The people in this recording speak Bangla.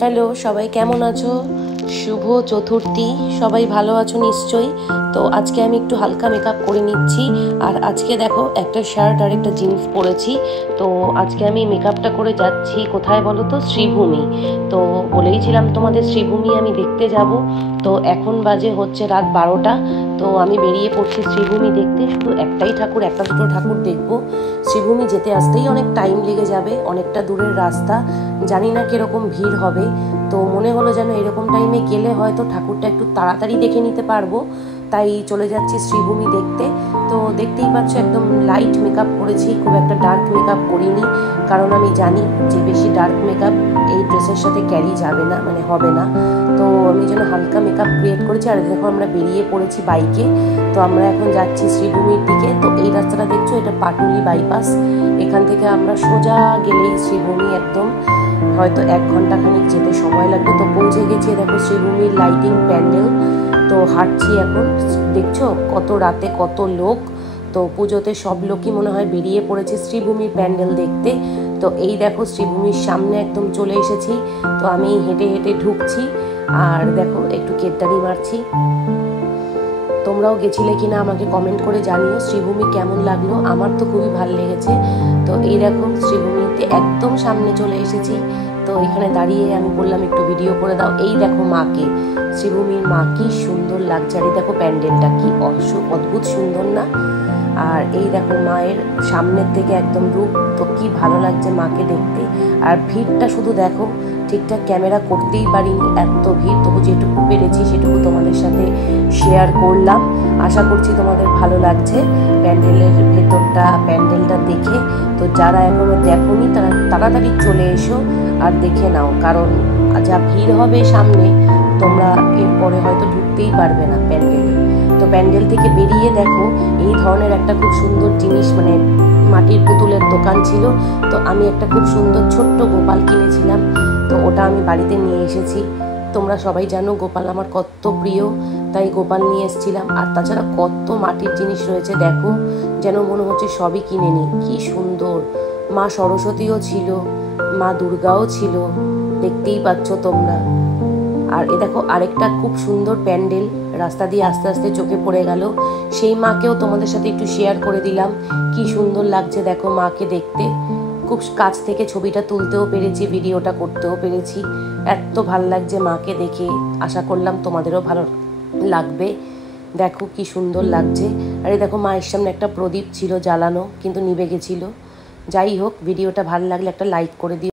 হ্যালো, সবাই কেমন আছো? শুভ চতুর্থী। সবাই ভালো আছো নিশ্চয়ই। তো আজকে আমি একটু হালকা মেকআপ করে নিচ্ছি। আর আজকে দেখো একটা শার্ট আর একটা জিন্স পরেছি। তো আজকে আমি মেকআপটা করে যাচ্ছি কোথায় বলো তো? শ্রীভূমি। তো বলেইছিলাম তোমাদের শ্রীভূমি আমি দেখতে যাব। তো এখন বাজে হচ্ছে রাত 12টা। তো আমি বেরিয়ে পড়ছি শ্রীভূমি দেখতে। শুধু একটাই ঠাকুর, একটা দুটো ঠাকুর দেখবো। শ্রীভূমি যেতে আসতেই অনেক টাইম লেগে যাবে, অনেকটা দূরের রাস্তা। জানি না কিরকম ভিড় হবে। তো মনে হলো যেন এরকম টাইমে গেলে হয়তো ঠাকুরটা একটু তাড়াতাড়ি দেখে নিতে পারবো, তাই চলে যাচ্ছি শ্রীভূমি দেখতে। তো দেখতেই পাচ্ছ একদম লাইট মেকআপ করেছি, খুব একটা ডার্ক মেকআপ করিনি, কারণ আমি জানি যে বেশি ডার্ক মেকআপ এই ড্রেসের সাথে ক্যারি যাবে না, মানে হবে না। তো আমি যেন হালকা মেকআপ ক্রিয়েট করেছি। আর দেখো আমরা বেরিয়ে পড়েছি বাইকে। তো আমরা এখন যাচ্ছি শ্রীভূমির দিকে। তো এই রাস্তাটা দেখছো, এটা পাটুলি বাইপাস। এখান থেকে আমরা সোজা গেলেই শ্রীভূমি, একদম হয়তো 1 ঘন্টা খানিক যেতে সময় লাগবে। তো পৌঁছে গেছি, দেখো শ্রীভূমির লাইটিং প্যান্ডেল। তো হাঁটছি এখন, দেখছো কত রাতে কত লোক। তো পুজোতে সব লোকই মনে হয় বেরিয়ে পড়েছে শ্রীভূমির প্যান্ডেল দেখতে। তো এই দেখো শ্রীভূমির সামনে একদম চলে এসেছি। তো আমি হেঁটে হেঁটে ঢুকছি আর দেখো একটু কেদারি মারছি। তোমরাও গেছিলে কিনা আমাকে কমেন্ট করে জানিও শ্রীভূমি কেমন লাগলো। আমার তো খুবই ভালো লেগেছে। তো এই দেখো শ্রীভূমিতে একদম সামনে চলে এসেছি। তো এখানে দাঁড়িয়ে আমি বললাম একটু ভিডিও করে দাও। এই দেখো মাকে, শ্রীভূমির মা, কি সুন্দর লাগছে। আর এই দেখো প্যান্ডেলটা কি অদ্ভুত সুন্দর না? আর এই দেখো মায়ের সামনের থেকে একদম রূপ। তো কি ভালো লাগছে মাকে দেখতে। আর ভিড়টা শুধু দেখো, ঠিকঠাক ক্যামেরা করতেই পারিনি, এত ভিড়। তবু যেটুকু পেরেছি সেটুকু তোমাদের সাথে শেয়ার করলাম। আশা করছি তোমাদের ভালো লাগছে প্যান্ডেলের ভেতরটা, প্যান্ডেলটা দেখে। তো যারা এখনো দেখোনি তারা তাড়াতাড়ি চলে এসো আর দেখে নাও, কারণ যা ভিড় হবে সামনে, তোমরা এরপরে হয়তো ঢুকতেই পারবে না প্যান্ডেলে। তো প্যান্ডেল থেকে বেরিয়ে দেখো এই ধরনের একটা খুব সুন্দর জিনিস, মানে মাটির পুতুলের দোকান ছিল। তো আমি একটা খুব সুন্দর ছোট্ট গোপাল কিনেছিলাম। তো ওটা আমি বাড়িতে নিয়ে এসেছি। তোমরা সবাই জানো গোপাল আমার কত প্রিয়, তাই গোপাল নিয়ে এসেছিলাম। আর তাছাড়া কত মাটির জিনিস রয়েছে দেখো, যেন মনে হচ্ছে সবই কিনে নিই। কি সুন্দর! মা সরস্বতীও ছিল, মা দুর্গাও ছিল, দেখতেই পাচ্ছ তোমরা। আর এ দেখো আরেকটা খুব সুন্দর প্যান্ডেল রাস্তা দিয়ে আস্তে আস্তে চোখে পড়ে গেল। সেই মাকেও তোমাদের সাথে একটু শেয়ার করে দিলাম। কি সুন্দর লাগছে দেখো মাকে দেখতে। খুব কাছ থেকে ছবিটা তুলতেও পেরেছি, ভিডিওটা করতেও পেরেছি। এত ভালো লাগছে মাকে দেখে। আশা করলাম তোমাদেরও ভালো লাগবে। দেখো কি সুন্দর লাগছে। আর এই দেখো মায়ের সামনে একটা প্রদীপ ছিল জ্বালানো, কিন্তু নিভে গেছিল। যাই হোক, ভিডিওটা ভালো লাগলে একটা লাইক করে দিও।